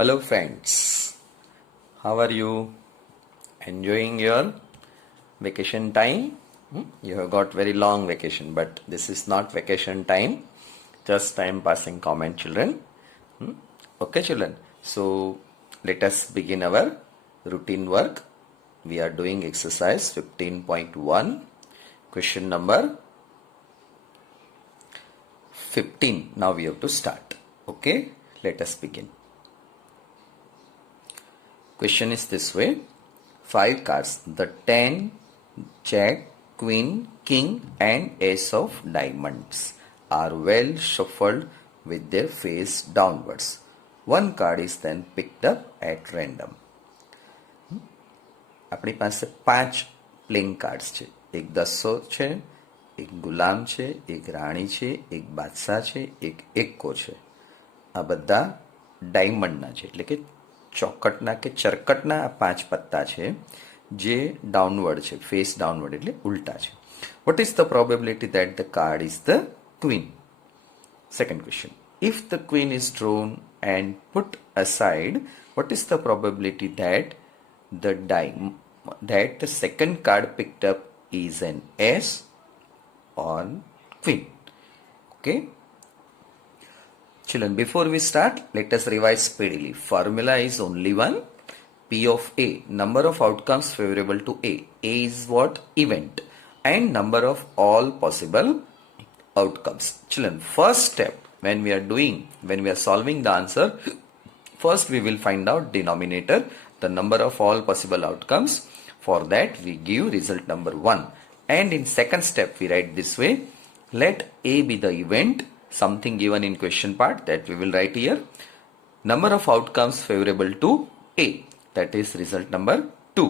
Hello friends, how are you? Enjoying your vacation time? You have got very long vacation, but this is not vacation time, just time passing comment children. Okay children, so let us begin our routine work. We are doing exercise 15.1, question number 15. Now we have to start. Okay, let us begin. Question is this way: 5 cards, the 10, Jack, Queen, King and Ace of Diamonds are well shuffled with their face downwards. One card is then picked up at random. આપણી પાસે 5 playing cards છે. એક દસો છે, એક ગુલામ છે, એક રાણી છે, એક બાદશાહ છે, એક એક્કો છે. આ બધા ડાયમંડના છે, એટલે કે ચોકટના કે ચરકટના 5 પત્તા છે જે ડાઉનવર્ડ છે, ફેસ ડાઉનવર્ડ એટલે ઉલટા છે. What is the probability that the card is the queen? Second question: if the queen is drawn and put aside, what is the probability that the second card picked up is an ace or queen? Okay children, before we start, let us revise speedily. Formula is only one: P of A, number of outcomes favorable to A. A is what? Event, and number of all possible outcomes. Children, first step when we are solving the answer, first we will find out denominator, the number of all possible outcomes. For that we give result number 1, and in second step we write this way: let A be the event, something given in question part, that we will write here. Number of outcomes favorable to A, that is result number 2.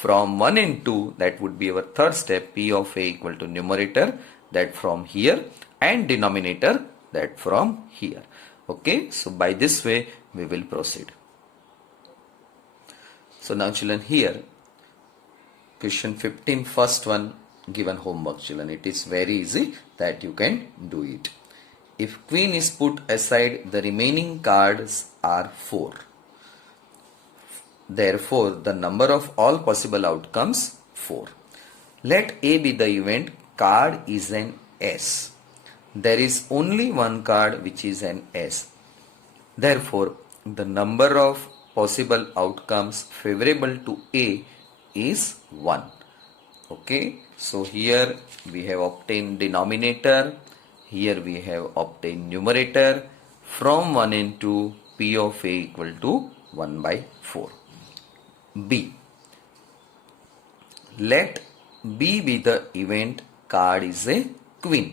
From 1 and 2, that would be our third step, P of A equal to numerator, that from here, and denominator, that from here. Okay, so by this way we will proceed. So now children, here question 15, first one, given homework children. It is very easy that you can do it. If queen is put aside, the remaining cards are 4. Therefore, the number of all possible outcomes 4. Let A be the event, card is an S. There is only one card which is an S. Therefore, the number of possible outcomes favorable to A is 1. Okay, so here we have obtained denominator, here we have obtained numerator. From 1 and 2, P of A equal to 1 by 4. B. Let B be the event, card is a queen.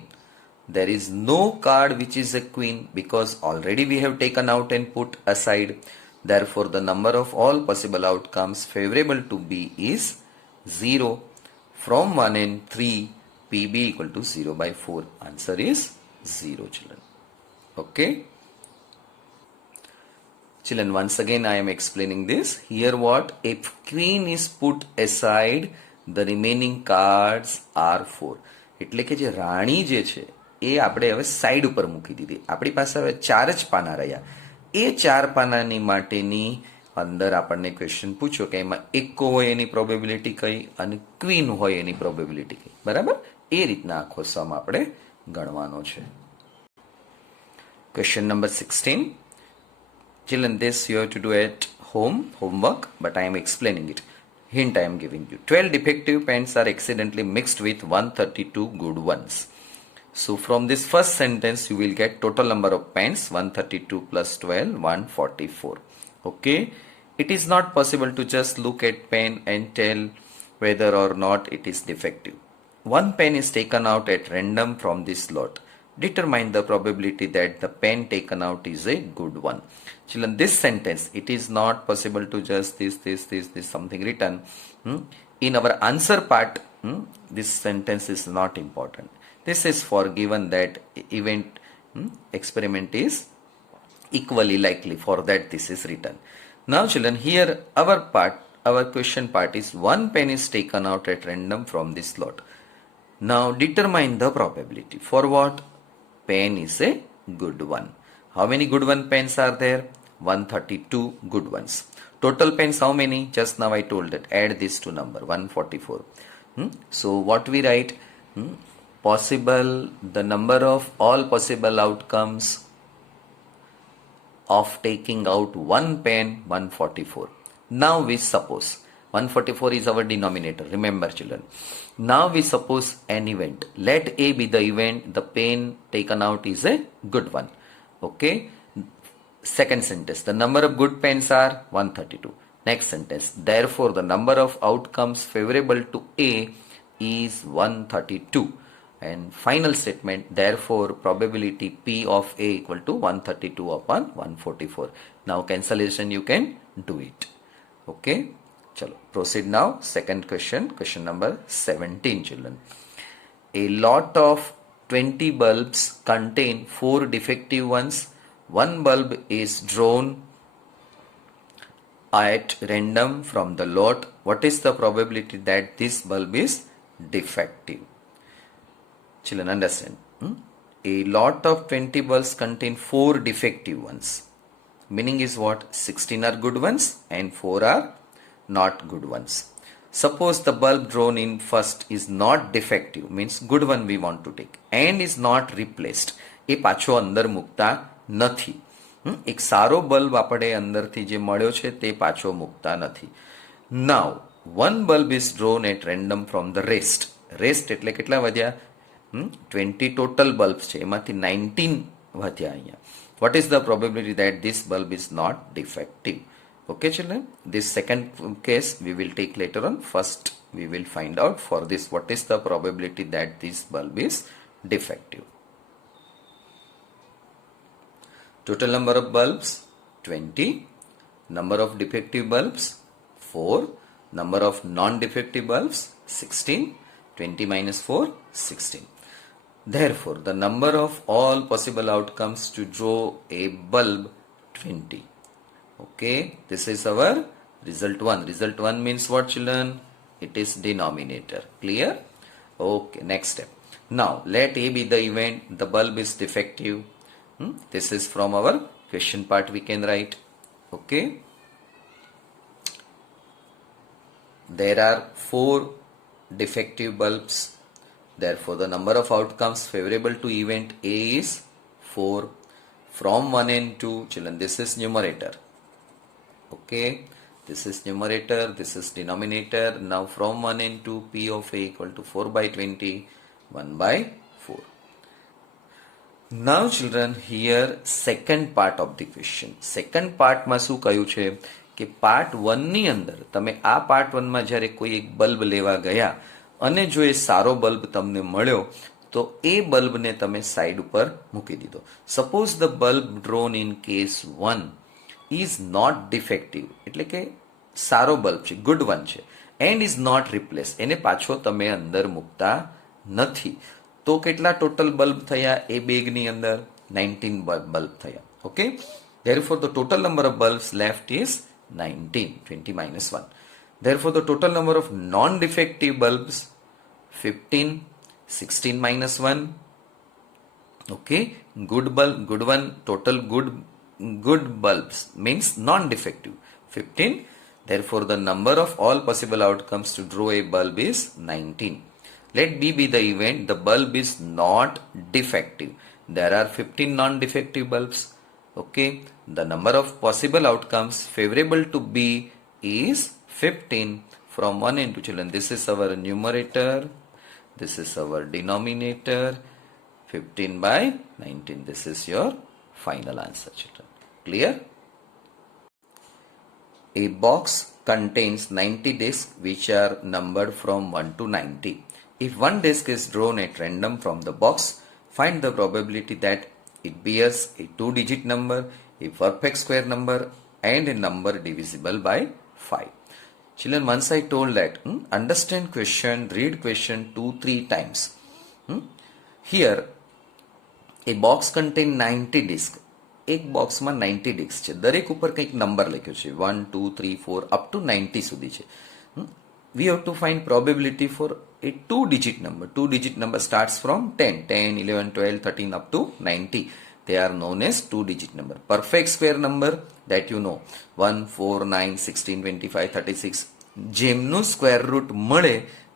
There is no card which is a queen because already we have taken out and put aside. Therefore, the number of all possible outcomes favorable to B is 0. From 1 and 3, PB equal to 0 by 4. Answer is 0 children. Okay. Children, once again I am explaining this. Here what? If queen is put aside, the remaining cards are 4. એટલે કે જે રાણી જે છે એ આપણે હવે side ઉપર મૂકી દીધી. આપણી પાસે હવે 4 જ પાના રહ્યા. એ 4 પાનાની માટેની અંદર આપણને ક્વેશ્ચન પૂછ્યો કે એમાં એકો હોય એની પ્રોબેબિલિટી કઈ અને ક્વીન હોય એની પ્રોબેબિલિટી કઈ. બરાબર? એ રીતના આખો સમ આપણે ગણવાનો છે. Question number 16. Children, this you have to do at home, homework, but I am explaining it. Hint I am giving you. 12 defective pens are accidentally mixed with 132 good ones. So from this first sentence you will get total number of pens, 132 plus 12, 144. Okay. It is not possible to just look at pen and tell whether or not it is defective. One pen is taken out at random from this lot. Determine the probability that the pen taken out is a good one. Children, this sentence, it is not possible to just this something written. In our answer part, this sentence is not important. This is for given that event experiment is equally likely. For that this is written. Now children, here our question part is one pen is taken out at random from this lot. Now determine the probability. For what? Pen is a good one. How many good one pens are there? 132 good ones. Total pens how many? Just now I told that. Add this to number 144. So what we write? Possible, the number of all possible outcomes of taking out one pen, 144. Now we suppose 144 is our denominator. Remember children. Now we suppose an event. Let A be the event. The pen taken out is a good one. Okay. Second sentence. The number of good pens are 132. Next sentence. Therefore, the number of outcomes favorable to A is 132. And final statement. Therefore, probability P of A equal to 132 upon 144. Now cancellation you can do it. Okay. Chalo, proceed now. Second question. Question number 17 children. A lot of 20 bulbs contain 4 defective ones. One bulb is drawn at random from the lot. What is the probability that this bulb is defective? Children, understand. A lot of 20 bulbs contain 4 defective ones. Meaning is what? 16 are good ones and 4 are not good ones. Suppose the bulb drawn in first is not defective, means good one we want to take, and is not replaced. એ પાછો અંદર મૂકતા નથી. એક સારો bulb આપણે અંદરથી જે મળ્યો છે તે પાછો મૂકતા નથી. Now, one bulb is drawn at random from the rest. Rest એટલે કેટલા વધ્યા? 20 total bulbs છે, એમાંથી 19 વધ્યા અહીંયા. What is the probability that this bulb is not defective? Okay children, this second case we will take later on. First we will find out for this what is the probability that this bulb is defective. Total number of bulbs 20, number of defective bulbs 4, number of non-defective bulbs 16, 20 minus 4 16. Therefore the number of all possible outcomes to draw a bulb 20. Okay, this is our result 1. Result 1 means what children? It is denominator. Clear? Okay, next step. Now, let A be the event. The bulb is defective. This is from our question part we can write. Okay. There are 4 defective bulbs. Therefore, the number of outcomes favorable to event A is 4. From 1 and 2, children, this is numerator. Okay, this is numerator, this is denominator. Now from 1 and 2, P of A equal to 4 by 20, 1 by 4. Now children, here second part of the question. Second part માં શું કહ્યું છે કે part 1 ની અંદર તમે આ part 1 માં જ્યારે કોઈ એક બલ્બ લેવા ગયા અને જો એ સારો બલ્બ તમને મળ્યો તો એ બલ્બને તમે સાઈડ ઉપર મૂકી દીધો. Suppose the bulb drone in case 1 is not defective, એટલે કે સારો બલ્બ છે, ગુડ વન છે, એન્ડ ઇઝ નોટ રિપ્લેસ, એને પાછો તમે અંદર મૂકતા નથી. તો કેટલા ટોટલ બલ્બ થયા એ બેગની અંદર? 19 બલ્બ થયા. Okay, therefore the total number of bulbs left is 19, 20 minus 1. Therefore the total number of non-defective bulbs 15, 16 minus 1. Okay, good bulb, good one, total good bulbs means non-defective 15. Therefore the number of all possible outcomes to draw a bulb is 19. Let B be the event. The bulb is not defective. There are 15 non-defective bulbs. Okay, the number of possible outcomes favorable to B is 15. From 1 and 2 children, this is our numerator, this is our denominator. 15 by 19, this is your final answer children. Clear? A box contains 90 discs which are numbered from 1 to 90. If one disc is drawn at random from the box, find the probability that it bears a 2-digit number, a perfect square number, and a number divisible by 5. Children, once I told that, understand question, read question 2-3 times. Here, a box contains 90 discs. એક બોક્સમાં 90 disk છે, દરેક ઉપર કંઈક number લખ્યો છે, 1 2 3 4 up to 90 સુધી છે. We have to find probability for a 2-digit number. 2-digit number starts from 10, 10, 11, 12, 13 up to 90. they are known as two digit number. Perfect square number that you know 1, 4, 9, 16, 25, 36 જેમનું square root મળે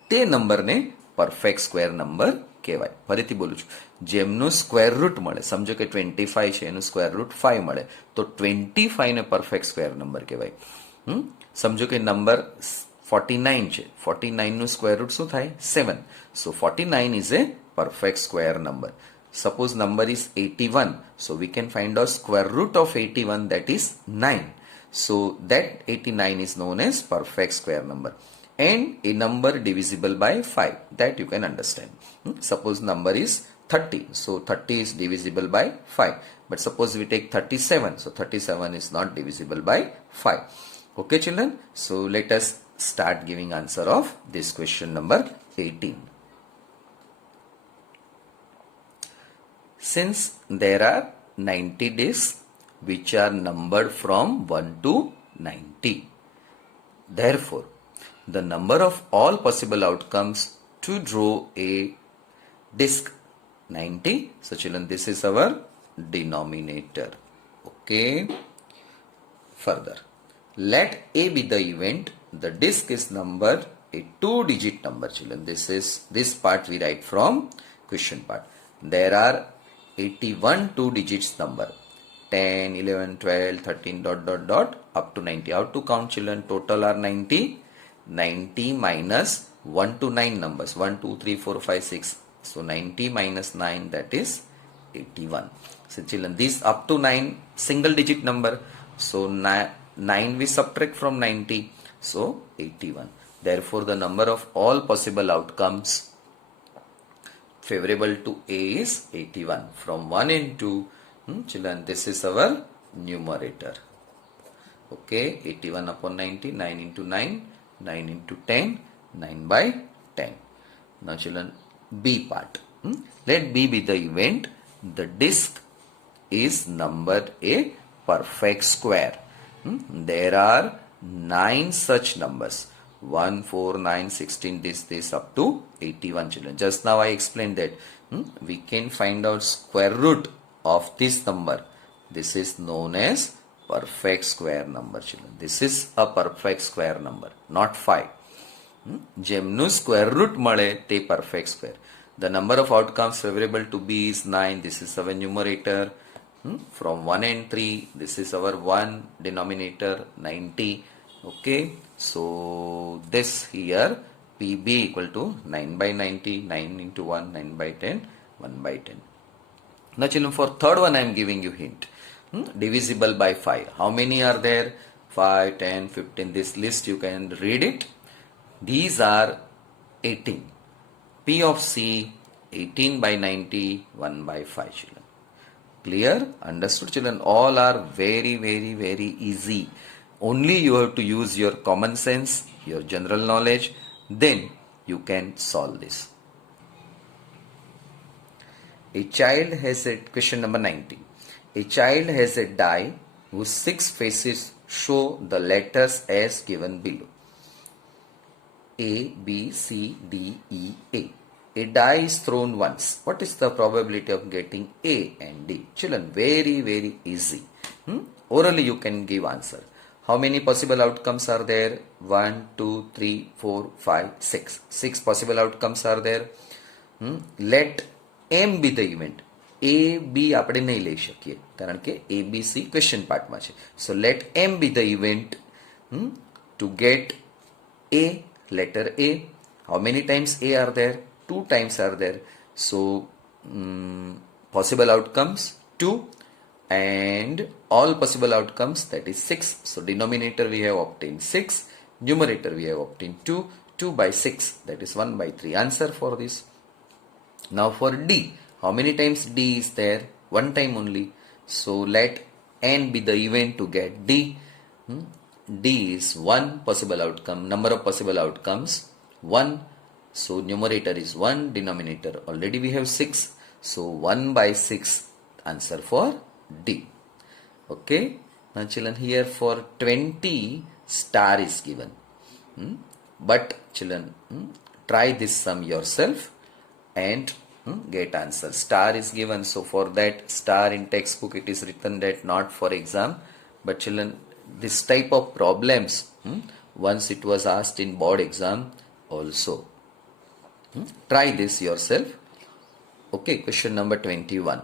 તે નંબરને perfect square number કહેવાય. ફરીથી બોલું છું, જેમનું square root મળે, સમજો કે 25 છે એનું સ્ક્વેર રૂટ 5 મળે તો 25 ને પરફેક્ટ સ્ક્વેર નંબર કહેવાય. સમજો કે નંબર 49 છે, 49 નું સ્ક્વેર રૂટ શું થાય? 7. સો 49 is a perfect square number. Suppose number is 81, so we can find out square root of 81, that is 9. So that 89 is known as perfect square number. And a number divisible by 5, that you can understand. Suppose number is 30, so 30 is divisible by 5. But suppose we take 37, so 37 is not divisible by 5. Okay children, so let us start giving answer of this question number 18. Since there are 90 days which are numbered from 1 to 90, therefore the number of all possible outcomes to draw a disk 90. So children, this is our denominator. Okay. Further, let A be the event. The disk is numbered a two-digit number. Children, this part we write from question part. There are 81 two digits number, 10, 11, 12, 13 dot dot dot up to 90. How to count children? Total are 90. 90 minus 1 to 9 numbers, 1, 2, 3, 4, 5, 6. So 90 minus 9, that is 81. So children, this up to 9 single digit number. So 9 we subtract from 90. So 81. Therefore the number of all possible outcomes favorable to A is 81. From 1 and 2, children, this is our numerator. Okay, 81 upon 90, 9 into 9, 9 into 10, 9 by 10. Now children, B part. Let B be the event. The disk is numbered a perfect square. There are 9 such numbers. 1, 4, 9, 16, this up to 81 children. Just now I explained that we can find out square root of this number. This is known as perfect square number children. This is a perfect square number, not 5. જેમનું square root મળે તે perfect square. The number of outcomes favorable to B is 9. This is our numerator. From 1 and 3, this is our 1 denominator, 90. Okay, so this here PB equal to 9 by 90, 9 into 1, 9 by 10, 1 by 10. Now children, for third one I am giving you hint. Divisible by 5. How many are there? 5, 10, 15. This list you can read it. These are 18. P of C, 18 by 90, 1 by 5 children. Clear? Understood children? All are very, very, very easy. Only you have to use your common sense, your general knowledge, then you can solve this. A child has a, question number 19. A child has a die whose 6 faces show the letters as given below. A, B, C, D, E, A. A die is thrown once. What is the probability of getting A and D? Children, very, very easy. Orally you can give answer. How many possible outcomes are there? 1, 2, 3, 4, 5, 6. 6 possible outcomes are there. Let M be the event. A, B આપણે નહીં લઈ શકીએ કારણ કે A, B, C question પાર્ટમાં છે. So let M be the event to get A, letter A. How many times A are there? 2 times are there. So possible outcomes 2 and all possible outcomes, that is 6. So denominator we have obtained 6, numerator we have obtained 2, 2 by 6, that is 1 by 3. Answer for this. Now for D, how many times D is there? 1 time only. So let N be the event to get D. D is 1 possible outcome, number of possible outcomes 1. So numerator is 1, denominator already we have 6. So 1 by 6, answer for D. Okay. Now children, here for 20 star is given. But children, try this sum yourself and Get answer. Star is given, so for that star in textbook it is written that not for exam. But children, this type of problems once it was asked in board exam also. Try this yourself. Okay, question number 21.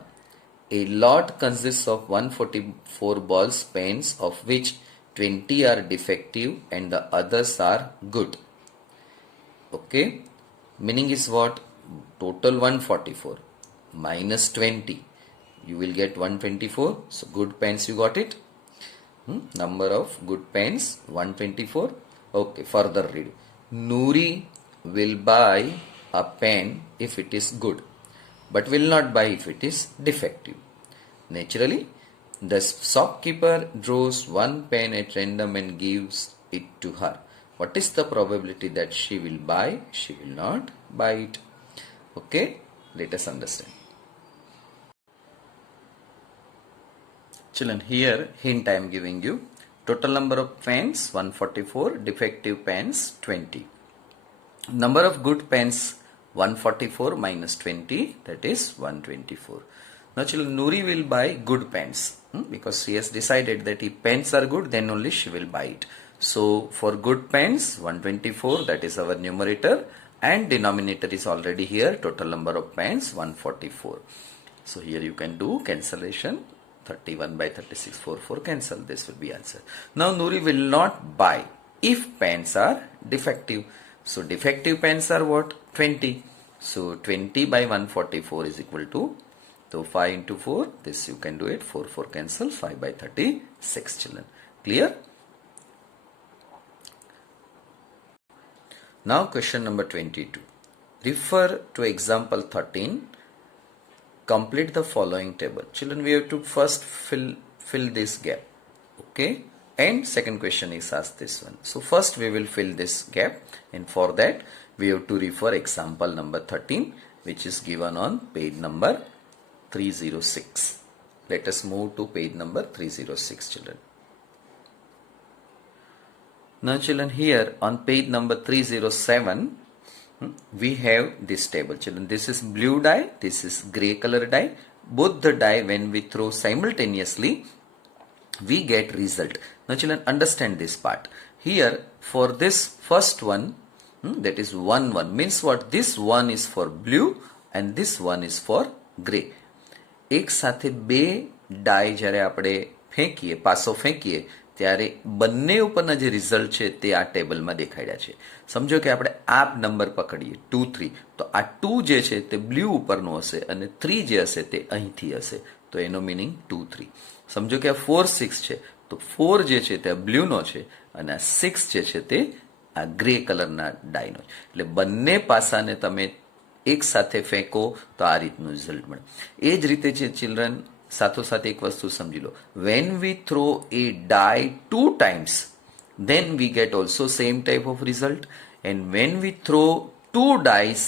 A lot consists of 144 balls pens, of which 20 are defective and the others are good. Okay, meaning is what? Total 144 minus 20, you will get 124. So good pens, you got it. Number of good pens 124. Okay, further read. Noori will buy a pen if it is good, but will not buy if it is defective. Naturally, the shopkeeper draws one pen at random and gives it to her. What is the probability that she will buy? She will not buy it. Okay, let us understand. Children, here hint I am giving you. Total number of pens 144, defective pens 20. Number of good pens 144 minus 20, that is 124. Now children, Noori will buy good pens because she has decided that if pens are good, then only she will buy it. So for good pens 124, that is our numerator, and denominator is already here. Total number of pens 144. So here you can do cancellation. 31 by 36, 4 cancel. This will be answer. Now Noori will not buy if pens are defective. So defective pens are what? 20. So 20 by 144 is equal to, so 5 into 4, this you can do it. 4 cancel. 5 by 36, children. Clear? Now question number 22. Refer to example 13. Complete the following table. Children, we have to first fill this gap. Okay? And second question is asked this one. So first we will fill this gap, and for that we have to refer example number 13, which is given on page number 306. Let us move to page number 306, children. Now children, here on page number 307, we have this table. Children, this is blue die, this is grey color die. Both the die, when we throw simultaneously, we get result. Now children, understand this part. Here for this first one, that is 1 means what? This one is for blue and this one is for grey. એક સાથે બે ડાય જ્યારે આપણે ફેંકીએ, પાસો ફેંકીએ, ત્યારે બંને ઉપરના જે રિઝલ્ટ છે તે આ ટેબલમાં દેખાડ્યા છે. સમજો કે આપણે આ નંબર પકડીએ 2 3, તો આ 2 જે છે તે બ્લુ ઉપરનો હશે અને 3 જે હશે તે અહીંથી હશે, તો એનો મિનિંગ 2 3. સમજો કે આ 4 6 છે, તો 4 જે છે તે બ્લુનો છે અને આ 6 જે છે તે આ ગ્રે કલરના ડાયનો છે. એટલે બંને પાસાને તમે એક સાથે ફેંકો તો આ રીતનું રિઝલ્ટ મળે. એ જ રીતે છે ચિલ્ડ્રન, સાથોસાથ એક વસ્તુ સમજી લો. When we throw a die 2 times, then we get also same type of result, and when we throw 2 dice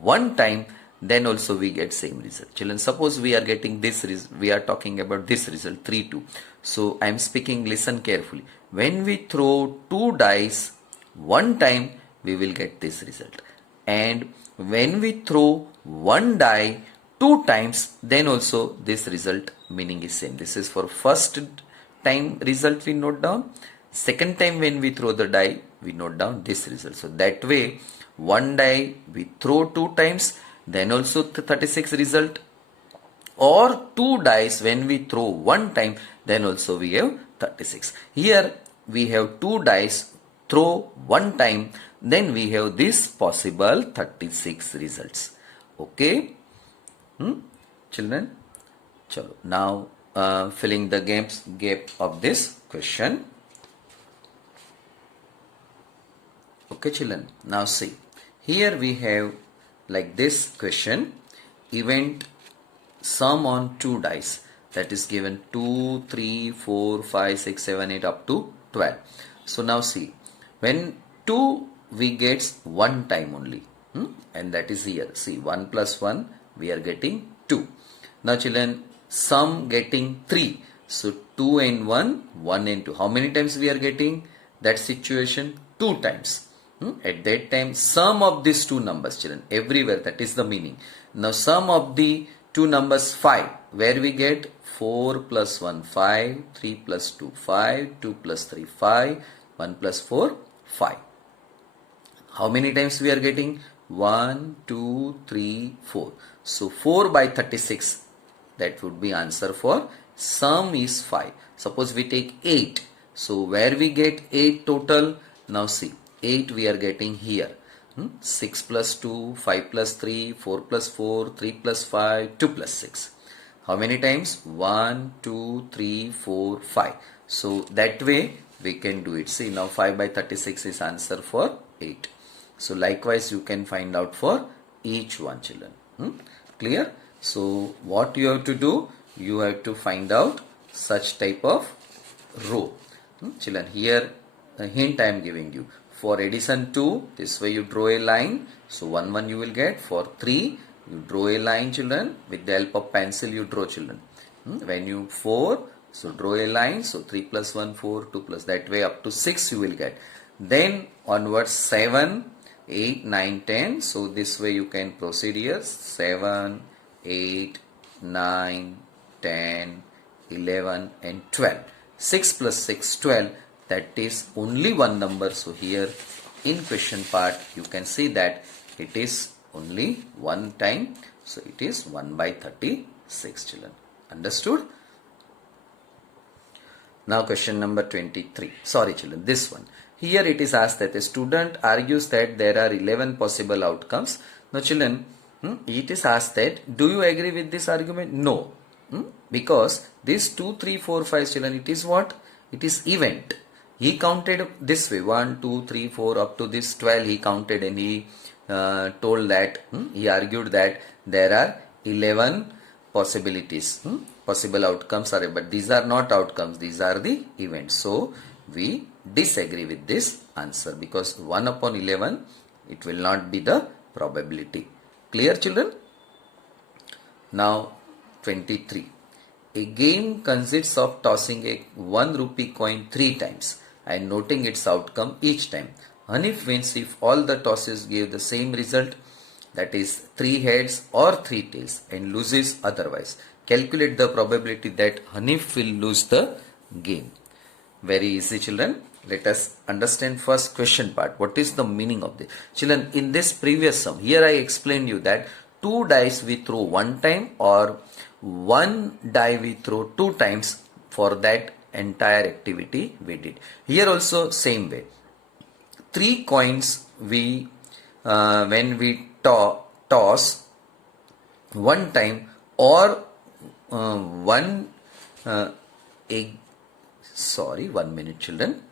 1 time, then also we get same result. Children, suppose we are getting this, we are talking about this result 3 2. So I am speaking, listen carefully. When we throw 2 dice 1 time, we will get this result, and when we throw 1 die 2 times, then also this result meaning is same. This is for first time result we note down. Second time when we throw the die, we note down this result. So that way 1 die we throw 2 times, then also 36 result, or 2 dice when we throw 1 time, then also we have 36. Here we have 2 dice throw 1 time, then we have this possible 36 results. Okay, children. Chalo, now filling the gap of this question. Okay children, now see, here we have like this question, event sum on 2 dice, that is given 2 3 4 5 6 7 8 up to 12. So now see, when 2 we gets 1 time only, and that is here. See, 1 plus 1 we are getting 2. Now children, sum getting 3. So 2 and 1, 1 and 2. How many times we are getting that situation? 2 times. At that time, sum of these two numbers, children, everywhere, that is the meaning. Now sum of the two numbers 5, where we get 4 plus 1 5, 3 plus 2 5, 2 plus 3 5, 1 plus 4 5. How many times we are getting? 1, 2, 3, 4. So 4 by 36, that would be answer for sum is 5. Suppose we take 8. So where we get 8 total? Now see, 8 we are getting here. 6 plus 2, 5 plus 3, 4 plus 4, 3 plus 5, 2 plus 6. How many times? 1, 2, 3, 4, 5. So that way we can do it. See, now 5 by 36 is answer for 8. So likewise you can find out for each one, children. Clear? So what you have to do? You have to find out such type of row. Children, here a hint I am giving you. For addition 2, this way you draw a line. So 1 1 you will get. For 3, you draw a line, children. With the help of pencil you draw, children. When you 4, so draw a line. So 3 plus 1 4, 2 plus, that way up to 6 you will get. Then onwards 7, 8, 9, 10. So this way you can proceed here. 7, 8, 9, 10, 11 and 12. 6 plus 6, 12. That is only one number. So here in question part you can see that it is only one time. So it is 1 by 36, children. Understood? Now question number 23. Sorry children, this one. Here it is asked that a student argues that there are 11 possible outcomes. Now children, it is asked that do you agree with this argument? No. Because this 2, 3, 4, 5, children, it is what? It is event. He counted this way, 1, 2, 3, 4 up to this 12 he counted, and he told that, he argued that there are 11 possibilities, possible outcomes are, but these are not outcomes, these are the events. So we disagree with this answer, because 1 upon 11 it will not be the probability. Clear children? Now 23. A game consists of tossing a 1 rupee coin 3 times and noting its outcome each time. Hanif wins if all the tosses give the same result, that is 3 heads or 3 tails, and loses otherwise. Calculate the probability that Hanif will lose the game. Very easy children. Let us understand first question part. What is the meaning of this? Children, in this previous sum, here I explained you that 2 dice we throw 1 time, or 1 die we throw 2 times. For that entire activity we did. Here also same way. 3 coins we when we toss 1 time, or 1 egg. Sorry, 1 minute children.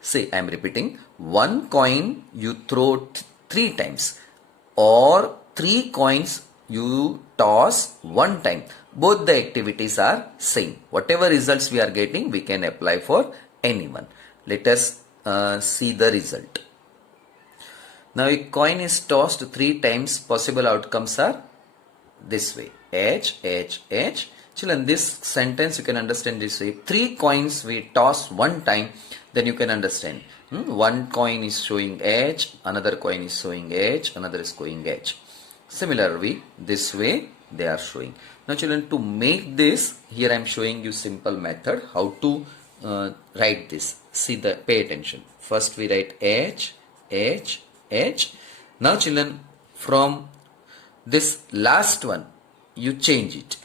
See, I am repeating. 1 coin you throw 3 times, or 3 coins you toss 1 time. Both the activities are same. Whatever results we are getting, we can apply for anyone. Let us see the result. Now a coin is tossed 3 times. Possible outcomes are this way. H, H, H. Children, this sentence you can understand this way. 3 coins we toss 1 time, then you can understand. 1 coin is showing H, another coin is showing H, another is showing H. Similarly, this way they are showing. Now children, to make this, here I am showing you simple method how to write this. See, pay attention. First we write H, H, H. Now children, from this last one you change it.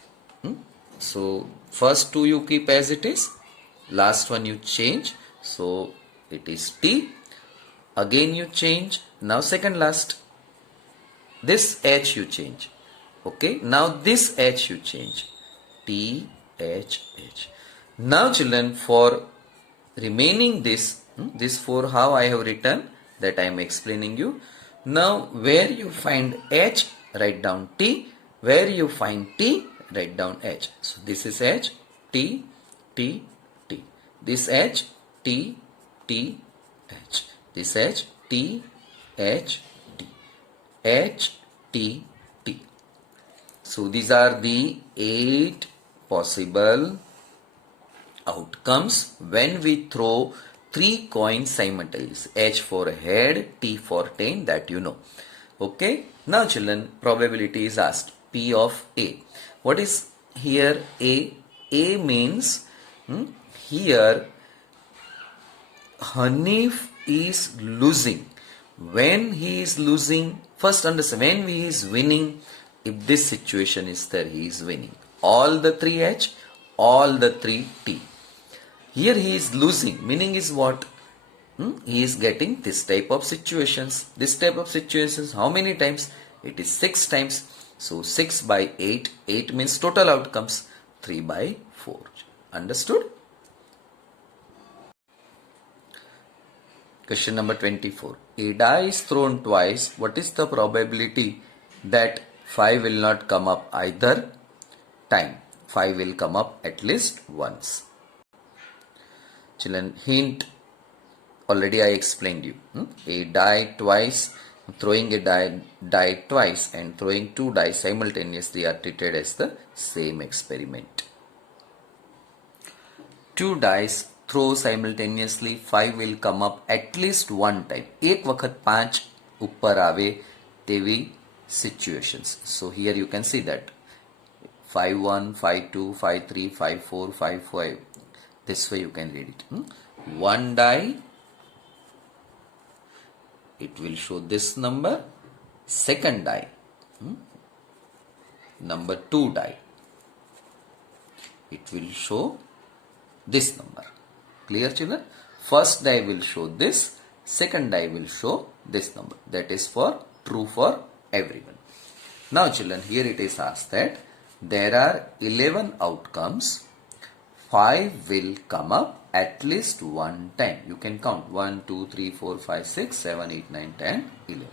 So first 2 you keep as it is, last one you change. So it is T. Again you change. Now second last. This H you change. Okay. Now this H you change. T, H, H. Now children, for remaining this 4, how I have written, that I am explaining you. Now where you find H, write down T. Where you find T, write down H. So this is H, T, T, T. This H, T, T, H. This H, T, H, T. H, T, T. So these are the 8 possible outcomes when we throw 3 coins simultaneously. H for head, T for tail, that you know. Okay. Now children, probability is asked. P of A. What is here A? A means here Hanif is losing. When he is losing, first understand, when he is winning, if this situation is there, he is winning. All the three H, all the three T. Here he is losing, meaning is what? He is getting this type of situations. This type of situations, how many times? It is 6 times. So 6 by 8, 8 means total outcomes, 3 by 4. Understood? Question number 24. A die is thrown twice. What is the probability that 5 will not come up either time? 5 will come up at least once. Children, hint. Already I explained you. A die twice, throwing a die twice and throwing 2 dice simultaneously are treated as the same experiment. 2 dice throw simultaneously, 5 will come up at least one time. एक वक्त 5 ऊपर आवे तेवी situations. So here you can see that 5-1, 5-2, 5-3, 5-4, 5-5. This way you can read it. One die, it will show this number. Second die, number 2 die, it will show this number. Clear children? First die will show this, second die will show this number. That is for true for everyone. Now children, here it is asked that there are 11 outcomes. 5 will come up at least one time. You can count 1, 2, 3, 4, 5, 6, 7, 8, 9, 10, 11.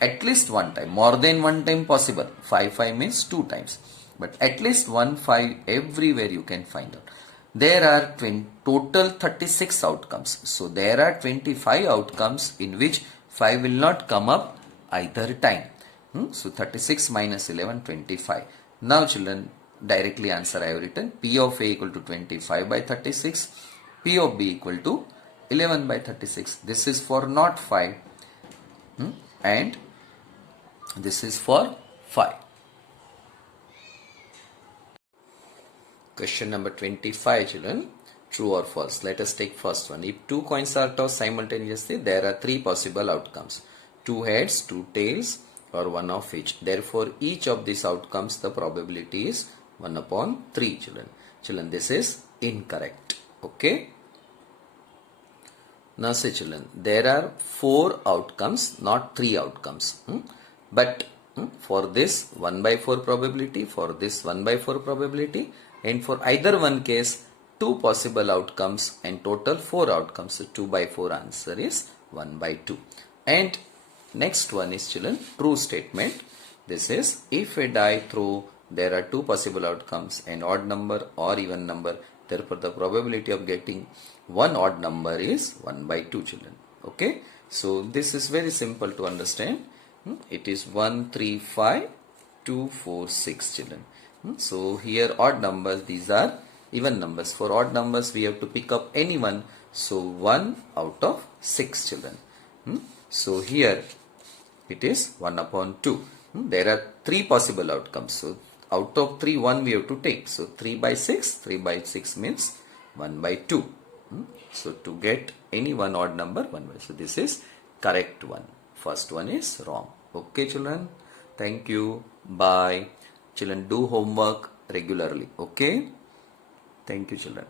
At least one time. More than one time possible. 5 means 2 times. But at least 1 5 everywhere you can find out. There are total 36 outcomes. So there are 25 outcomes in which 5 will not come up either time. So 36 minus 11, 25. Now children, directly answer I have written. P of A equal to 25 by 36. P of B equal to 11 by 36. This is for not 5. And this is for 5. Question number 25 children. True or false? Let us take first one. If 2 coins are tossed simultaneously, there are 3 possible outcomes. 2 heads, 2 tails, or 1 of each. Therefore, each of these outcomes, the probability is 1 upon 3 children. Children, this is incorrect. Okay. Now say children, there are 4 outcomes, not 3 outcomes. But for this 1 by 4 probability, for this 1 by 4 probability, and for either one case 2 possible outcomes and total 4 outcomes. So 2 by 4 answer is 1 by 2. And next one is children, true statement. This is if a die throw, there are 2 possible outcomes, an odd number or even number. Therefore, the probability of getting one odd number is 1 by 2 children. Okay. So this is very simple to understand. It is 1, 3, 5, 2, 4, 6 children. So here odd numbers, these are even numbers. For odd numbers we have to pick up any one. So 1 out of 6 children. So here it is 1 upon 2. There are 3 possible outcomes. So out of 3, 1 we have to take. So 3 by 6, 3 by 6 means 1 by 2. So to get any one odd number, 1 by. So this is correct one. First one is wrong. Okay children. Thank you. Bye. Children, do homework regularly. Okay. Thank you children.